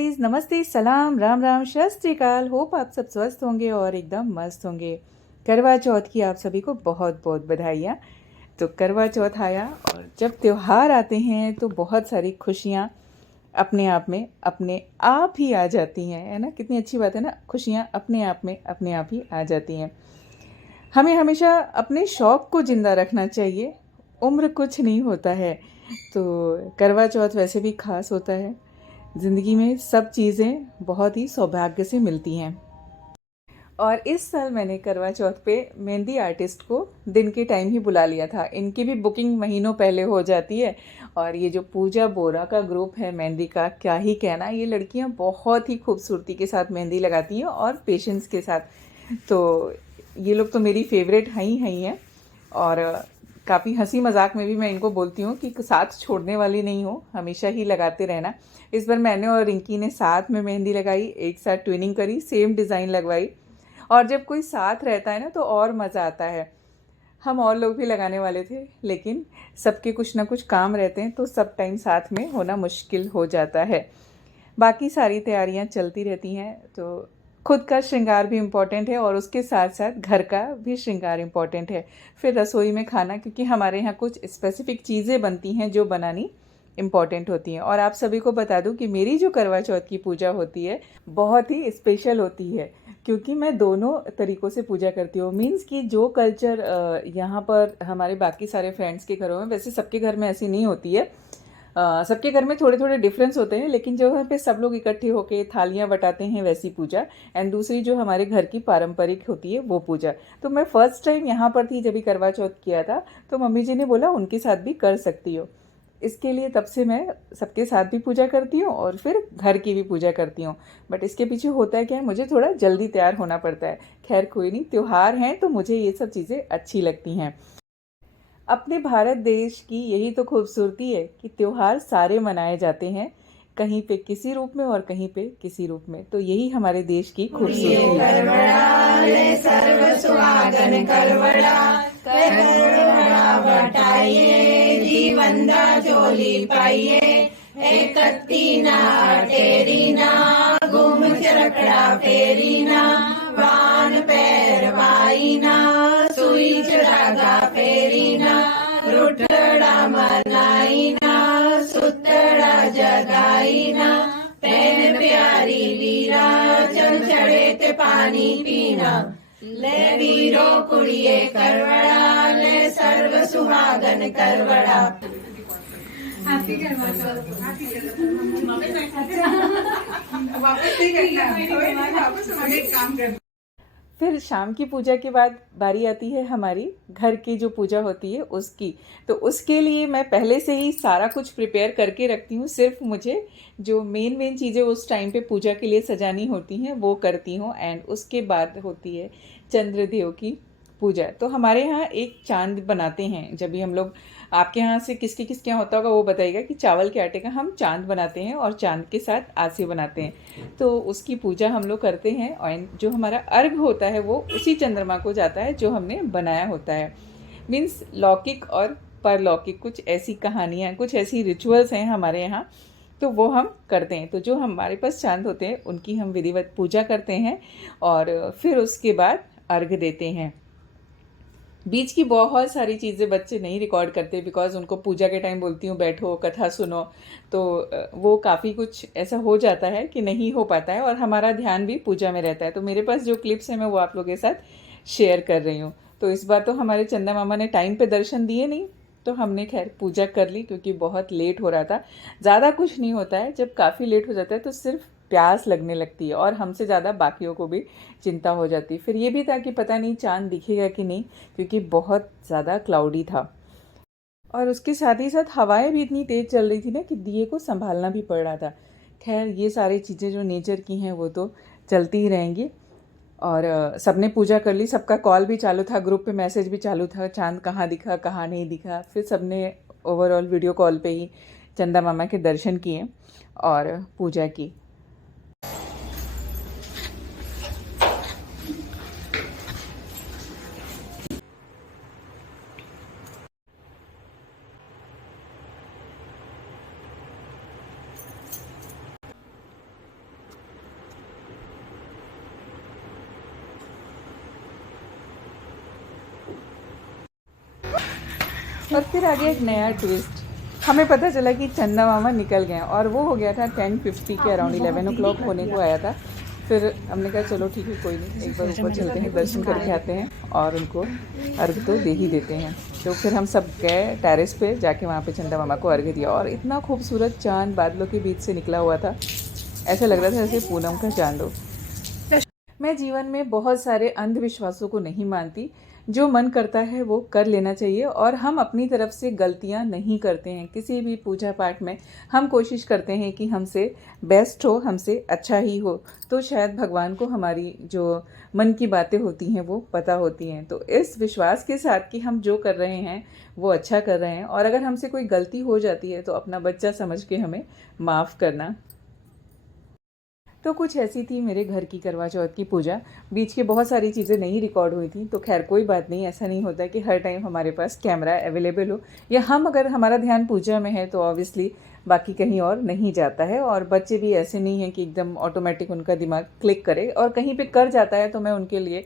Guys, नमस्ते, सलाम, राम राम, सत श्री अकाल। होप आप सब स्वस्थ होंगे और एकदम मस्त होंगे। करवा चौथ की आप सभी को बहुत बहुत बधाइयाँ। तो करवा चौथ आया और जब त्योहार आते हैं तो बहुत सारी खुशियाँ अपने आप ही आ जाती हैं, है ना। कितनी अच्छी बात है ना, खुशियाँ अपने आप ही आ जाती हैं। हमें हमेशा अपने शौक़ को ज़िंदा रखना चाहिए। उम्र कुछ नहीं होता है। तो करवा चौथ वैसे भी ख़ास होता है। ज़िंदगी में सब चीज़ें बहुत ही सौभाग्य से मिलती हैं। और इस साल मैंने करवा चौथ पे मेहंदी आर्टिस्ट को दिन के टाइम ही बुला लिया था। इनकी भी बुकिंग महीनों पहले हो जाती है। और ये जो पूजा बोरा का ग्रुप है मेहंदी का, क्या ही कहना, ये लड़कियां बहुत ही खूबसूरती के साथ मेहंदी लगाती हैं और पेशेंस के साथ। तो ये लोग तो मेरी फेवरेट हैं हैं। और काफ़ी हंसी मजाक में भी मैं इनको बोलती हूँ कि साथ छोड़ने वाली नहीं हो, हमेशा ही लगाते रहना। इस बार मैंने और रिंकी ने साथ में मेहंदी लगाई, एक साथ ट्विनिंग करी, सेम डिज़ाइन लगवाई। और जब कोई साथ रहता है ना तो और मज़ा आता है। हम और लोग भी लगाने वाले थे, लेकिन सबके कुछ ना कुछ काम रहते हैं तो सब टाइम साथ में होना मुश्किल हो जाता है। बाकी सारी तैयारियां चलती रहती हैं। तो खुद का श्रृंगार भी इम्पॉर्टेंट है और उसके साथ साथ घर का भी श्रृंगार इम्पॉर्टेंट है। फिर रसोई में खाना, क्योंकि हमारे यहाँ कुछ स्पेसिफिक चीज़ें बनती हैं जो बनानी इम्पॉर्टेंट होती हैं। और आप सभी को बता दूं कि मेरी जो करवा चौथ की पूजा होती है बहुत ही स्पेशल होती है, क्योंकि मैं दोनों तरीक़ों से पूजा करती हूँ। मीन्स कि जो कल्चर यहाँ पर हमारे बाकी सारे फ्रेंड्स के घरों में, वैसे सबके घर में ऐसी नहीं होती है। सबके घर में थोड़े थोड़े डिफरेंस होते हैं, लेकिन जो यहाँ पे सब लोग इकट्ठे होकर थालियाँ बटाते हैं वैसी पूजा। एंड दूसरी जो हमारे घर की पारंपरिक होती है वो पूजा। तो मैं फर्स्ट टाइम यहाँ पर थी जब भी करवा चौथ किया था, तो मम्मी जी ने बोला उनके साथ भी कर सकती हो। इसके लिए तब से मैं सबके साथ भी पूजा करती हूँ और फिर घर की भी पूजा करती हूँ। बट इसके पीछे होता है क्या है, मुझे थोड़ा जल्दी तैयार होना पड़ता है। खैर कोई नहीं, त्योहार हैं तो मुझे ये सब चीज़ें अच्छी लगती हैं। अपने भारत देश की यही तो खूबसूरती है कि त्योहार सारे मनाए जाते हैं, कहीं पे किसी रूप में और कहीं पे किसी रूप में। तो यही हमारे देश की खूबसूरती है। करवड़ा ले सर्व सुहागन करवड़ा करवड़ा बटाइए जीवंदा झोली पाइए एकत्ती ना टेरी ना घूम चरकड़ा फेरी ना वान पैरवाई ना सुई चढ़ागा फेरी ना रुटड़ा मनाई ना सुतड़ा जगाई ना पैन प्यारी वीरा चल चढ़े ते पानी पीना ले वीरो कुड़िए करवड़ा ले सर्व सुहागन करवड़ा। हैप्पी करवा चौथ। वापस नहीं करना, वापस हमारे काम करना। फिर शाम की पूजा के बाद बारी आती है हमारी घर की जो पूजा होती है उसकी। तो उसके लिए मैं पहले से ही सारा कुछ प्रिपेयर करके रखती हूँ। सिर्फ मुझे जो मेन चीज़ें उस टाइम पे पूजा के लिए सजानी होती हैं वो करती हूँ। एंड उसके बाद होती है चंद्रदेव की पूजा। तो हमारे यहाँ एक चांद बनाते हैं जब भी हम लोग, आपके यहाँ से किसके किसके यहाँ होता होगा वो बताइएगा, कि चावल के आटे का हम चांद बनाते हैं और चांद के साथ आसे बनाते हैं। तो उसकी पूजा हम लोग करते हैं और जो हमारा अर्घ होता है वो उसी चंद्रमा को जाता है जो हमने बनाया होता है। मीन्स लौकिक और परलौकिक कुछ ऐसी कहानियाँ, कुछ ऐसी रिचुअल्स हैं हमारे यहाँ, तो वो हम करते हैं। तो जो हमारे पास चांद होते हैं उनकी हम विधिवत पूजा करते हैं और फिर उसके बाद अर्घ देते हैं। बीच की बहुत सारी चीज़ें बच्चे नहीं रिकॉर्ड करते, बिकॉज उनको पूजा के टाइम बोलती हूँ बैठो कथा सुनो, तो वो काफ़ी कुछ ऐसा हो जाता है कि नहीं हो पाता है और हमारा ध्यान भी पूजा में रहता है। तो मेरे पास जो क्लिप्स हैं मैं वो आप लोगों के साथ शेयर कर रही हूँ। तो इस बार तो हमारे चंदा मामा ने टाइम पे दर्शन दिए नहीं, तो हमने खैर पूजा कर ली क्योंकि बहुत लेट हो रहा था। ज़्यादा कुछ नहीं होता है, जब काफ़ी लेट हो जाता है तो सिर्फ प्यास लगने लगती है और हमसे ज़्यादा बाकियों को भी चिंता हो जाती है। फिर ये भी था कि पता नहीं चांद दिखेगा कि नहीं, क्योंकि बहुत ज़्यादा क्लाउडी था। और उसके साथ ही साथ हवाएं भी इतनी तेज़ चल रही थी ना कि दिए को संभालना भी पड़ रहा था। खैर ये सारी चीज़ें जो नेचर की हैं वो तो चलती ही रहेंगी। और सबने पूजा कर ली, सबका कॉल भी चालू था, ग्रुप पे मैसेज भी चालू था, चांद कहाँ दिखा कहाँ नहीं दिखा। फिर सबने ओवरऑल वीडियो कॉल पे ही चंदा मामा के दर्शन किए और पूजा की। और फिर आ गया एक नया ट्विस्ट। हमें पता चला कि चंदा मामा निकल गए और वो हो गया था 10:50 के अराउंड, 11 o'clock होने को आया था। फिर हमने कहा चलो ठीक है कोई नहीं, एक बार ऊपर चलते हैं, दर्शन करके आते हैं और उनको अर्घ तो दे ही देते हैं। तो फिर हम सब गए टेरेस पे, जाके वहाँ पे चंदा मामा को अर्घ दिया और इतना खूबसूरत चाँद बादलों के बीच से निकला हुआ था, ऐसा लग रहा था जैसे पूनम का चाँद हो। मैं जीवन में बहुत सारे अंधविश्वासों को नहीं मानती, जो मन करता है वो कर लेना चाहिए और हम अपनी तरफ से गलतियां नहीं करते हैं। किसी भी पूजा पाठ में हम कोशिश करते हैं कि हमसे बेस्ट हो, हमसे अच्छा ही हो, तो शायद भगवान को हमारी जो मन की बातें होती हैं वो पता होती हैं। तो इस विश्वास के साथ कि हम जो कर रहे हैं वो अच्छा कर रहे हैं और अगर हमसे कोई गलती हो जाती है तो अपना बच्चा समझ के हमें माफ़ करना। तो कुछ ऐसी थी मेरे घर की करवा चौथ की पूजा। बीच की बहुत सारी चीज़ें नहीं रिकॉर्ड हुई थी, तो खैर कोई बात नहीं। ऐसा नहीं होता कि हर टाइम हमारे पास कैमरा अवेलेबल हो, या हम अगर हमारा ध्यान पूजा में है तो ऑब्वियसली बाकी कहीं और नहीं जाता है। और बच्चे भी ऐसे नहीं हैं कि एकदम ऑटोमेटिक उनका दिमाग क्लिक करे, और कहीं पे कर जाता है तो मैं उनके लिए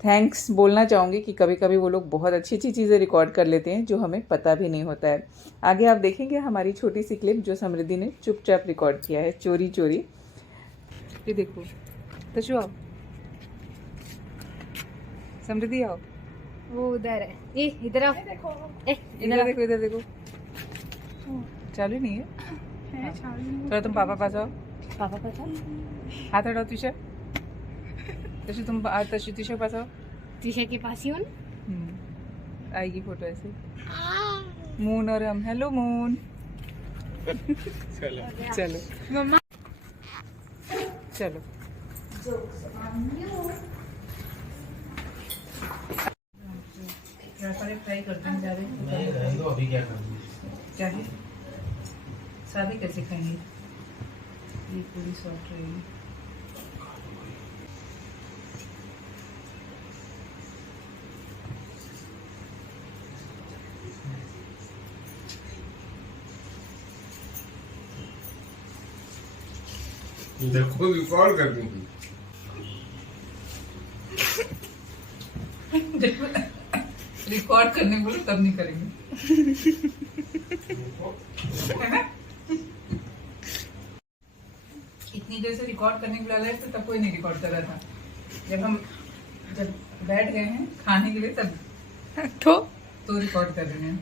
थैंक्स बोलना चाहूँगी कि कभी कभी वो लोग बहुत अच्छी अच्छी चीज़ें रिकॉर्ड कर लेते हैं जो हमें पता भी नहीं होता है। आगे आप देखेंगे हमारी छोटी सी क्लिप जो समृद्धि ने चुपचाप रिकॉर्ड किया है, चोरी चोरी। ये देखो तशु, आओ समृद्धि आओ, वो उधर है, ये इधर आओ, इधर देखो, इधर देखो। चालू नहीं है थोड़ा, तुम पापा पास आओ, पापा पता हाथ हटाओ तुषार, तशु तुम तशु तुषार पास आओ। तीशा के पास ही हो ना। आएगी फोटो ऐसे, मून और हम, हेलो मून। चलो मम्मा चलो फ्राई करते हैं ज़्यादा। अभी क्या करना क्या है, सादे कैसे खाएंगे, ये पूरी सॉफ्ट रहेगी। देखो रिकॉर्ड कर दूंगी। रिकॉर्ड करने बोलो तब नहीं करेंगे, है ना? इतनी देर से रिकॉर्ड करने के लिए तो तब कोई नहीं रिकॉर्ड कर रहा था। जब बैठ गए हैं खाने के लिए तब तो रिकॉर्ड कर रहे हैं।